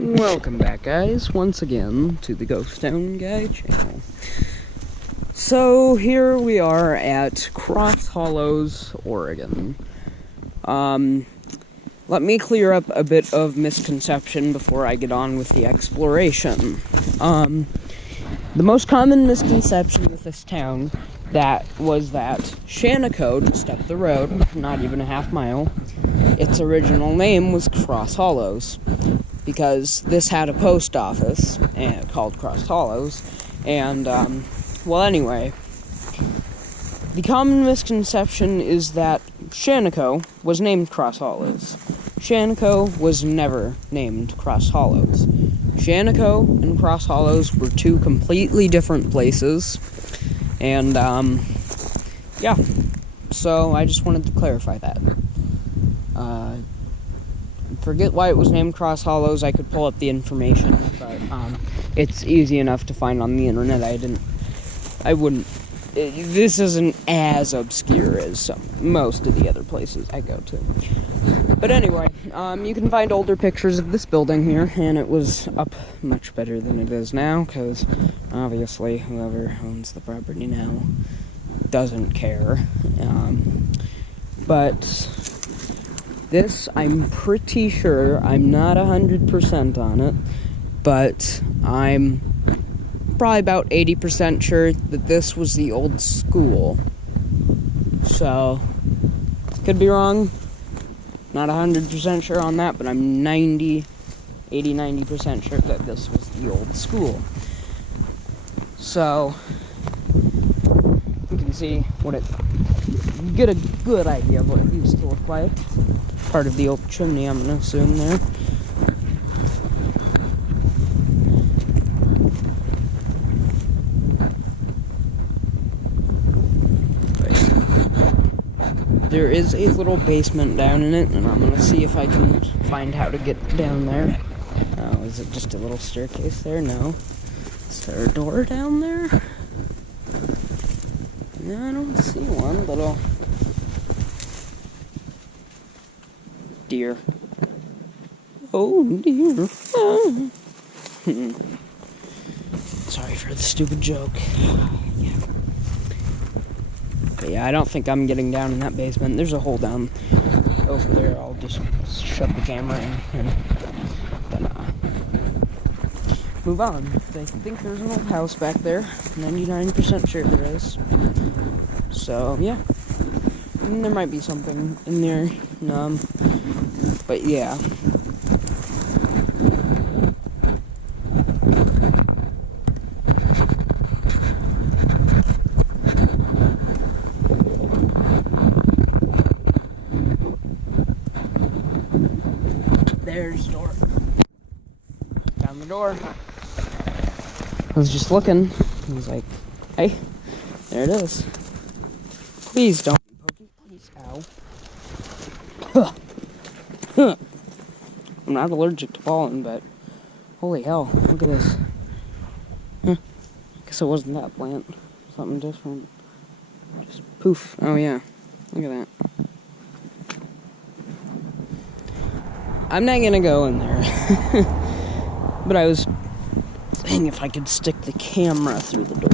Welcome back, guys, once again to the Ghost Town Guy channel. So here we are at Cross Hollows, Oregon. Let me clear up a bit of misconception before I get on with the exploration. The most common misconception with this town was that Shaniko, just up the road, not even a half mile, its original name was Cross Hollows, because this had a post office called Cross Hollows, and, well, anyway, the common misconception is that Shaniko was named Cross Hollows. Shaniko was never named Cross Hollows. Shaniko and Cross Hollows were two completely different places, and, yeah, so I just wanted to clarify that. Forget why it was named Cross Hollows. I could pull up the information, but it's easy enough to find on the internet. This isn't as obscure as most of the other places I go to. But anyway, you can find older pictures of this building here, and it was up much better than it is now, because obviously whoever owns the property now doesn't care. But this, I'm pretty sure, I'm not 100% on it, but I'm probably about 80% sure that this was the old school. So, could be wrong, not 100% sure on that, but I'm 90% sure that this was the old school. So, you can see get a good idea of what it used to look like. Part of the old chimney, I'm gonna assume there. There is a little basement down in it, and I'm gonna see if I can find how to get down there. Oh, is it just a little staircase there? No. Is there a door down there? No, I don't see one. Little deer. Oh dear. Sorry for the stupid joke. Yeah. But yeah, I don't think I'm getting down in that basement. There's a hole down over there. I'll just shut the camera in and then move on. I think there's an old house back there. 99% sure there is. So yeah. And there might be something in there. But yeah. There's the door. Found the door. I was just looking. I was like, hey, there it is. Please don't be poking. Please, ow. I'm not allergic to pollen, but holy hell, look at this. Guess it wasn't that plant. Something different. Just poof. Oh yeah, look at that. I'm not gonna go in there. But I was saying if I could stick the camera through the door.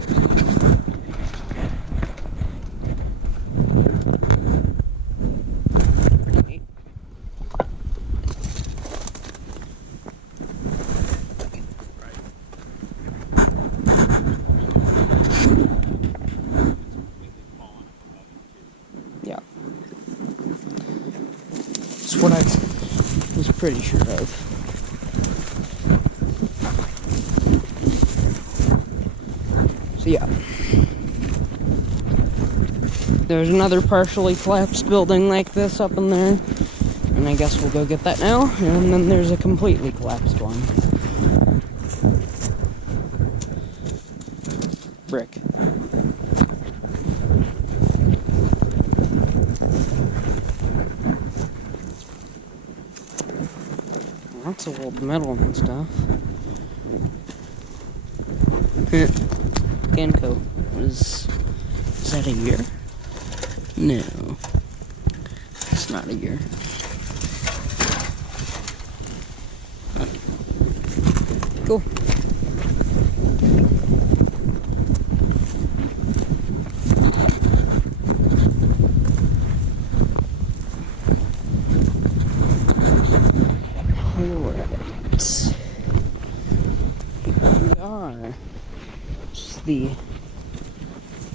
Yeah. That's what I was pretty sure of. So yeah. There's another partially collapsed building like this up in there. And I guess we'll go get that now. And then there's a completely collapsed one. Brick. Lots of old metal and stuff. Ganco is that a year? No. It's not a year. Cool. The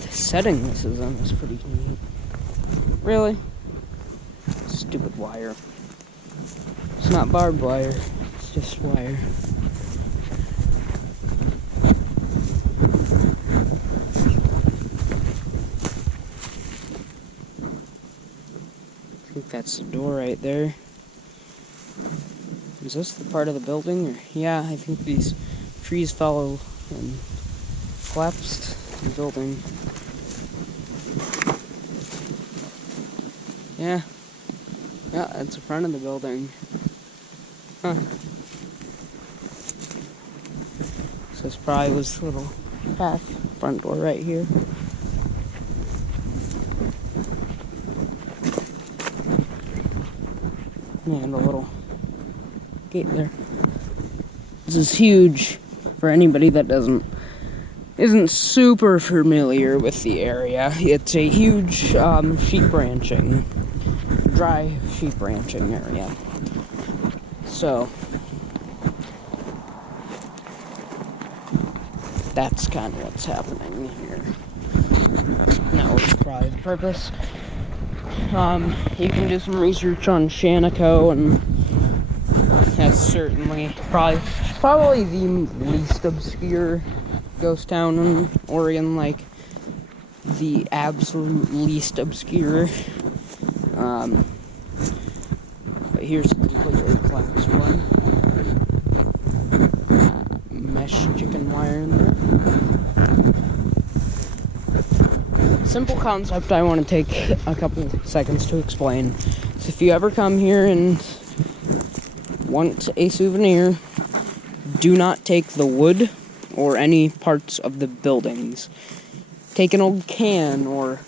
setting this is on is pretty neat. Really? Stupid wire. It's not barbed wire, it's just wire. I think that's the door right there. Is this the part of the building? Or yeah, I think these trees fell and collapsed the building. Yeah, that's the front of the building. Huh. So this probably was the little path, front door right here. And a little gate there. This is huge for anybody that isn't super familiar with the area. It's a huge dry sheep ranching area. So that's kind of what's happening here. That was probably the purpose. You can do some research on Shaniko, and that's certainly probably the least obscure ghost town in Oregon, like the absolute least obscure. But here's a completely collapsed one. Mesh chicken wire in there. Simple concept I want to take a couple seconds to explain. So if you ever come here and want a souvenir, do not take the wood or any parts of the buildings. Take an old can or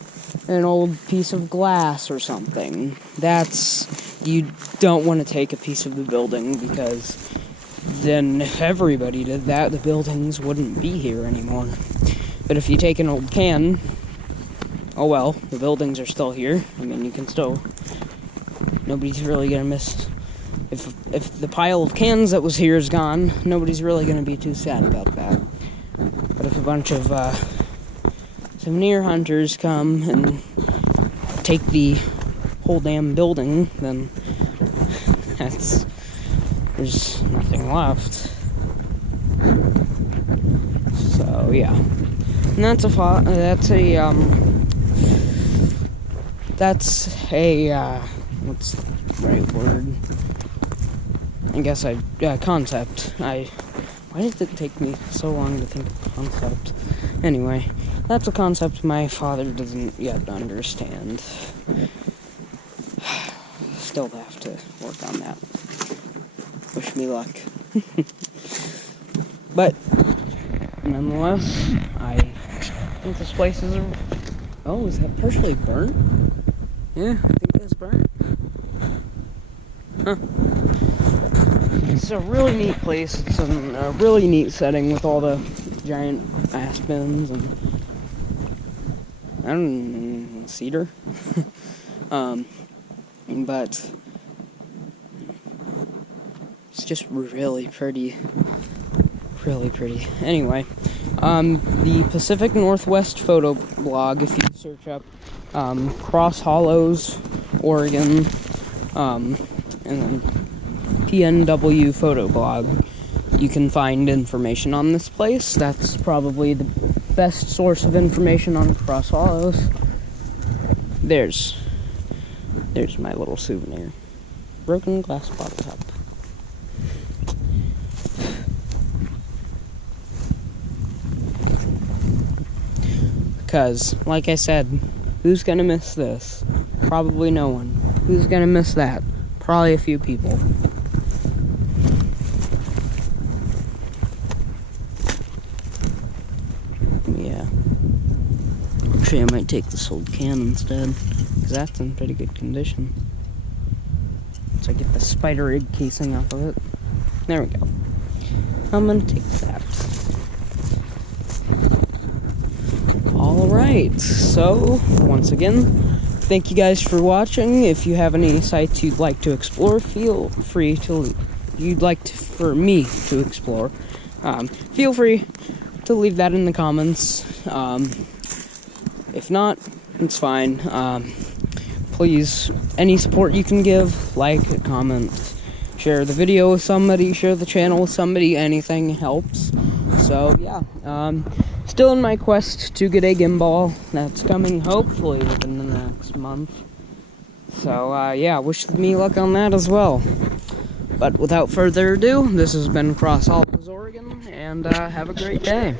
an old piece of glass or something. You don't want to take a piece of the building, because then if everybody did that, the buildings wouldn't be here anymore. But if you take an old can, oh well, the buildings are still here. I mean, you can still, nobody's really gonna miss. If the pile of cans that was here is gone, nobody's really going to be too sad about that. But if a bunch of souvenir hunters come and take the whole damn building, then there's nothing left. So yeah, and that's a what's the right word? I guess concept. Why did it take me so long to think of concept? Anyway, that's a concept my father doesn't yet understand. Still have to work on that. Wish me luck. But, nonetheless, I think this place is oh, is that partially burnt? Yeah, I think that's burnt. Huh. It's a really neat place. It's in a really neat setting with all the giant aspens and cedar. But it's just really pretty. Really pretty. Anyway, the Pacific Northwest photo blog, if you search up Cross Hollows, Oregon, and then PNW photo blog, you can find information on this place. That's probably the best source of information on Cross Hollows. There's my little souvenir. Broken glass bottle top. Because, like I said, who's gonna miss this? Probably no one. Who's gonna miss that? Probably a few people. Yeah. Actually, I might take this old can instead, because that's in pretty good condition. So I get the spider egg casing off of it. There we go. I'm gonna take that. Alright, so, once again, thank you guys for watching. If you have any sites you'd like to explore, feel free to for me to explore. Feel free to leave that in the comments. If not, it's fine. Please, any support you can give, like, comment, share the video with somebody, share the channel with somebody, anything helps. So, yeah, still in my quest to get a gimbal. That's coming hopefully within the next month. So, yeah, wish me luck on that as well. But without further ado, this has been Cross Hollows, Oregon, and have a great day.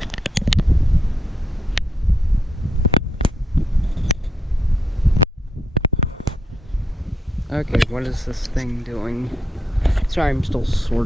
Okay, what is this thing doing? Sorry, I'm still sort of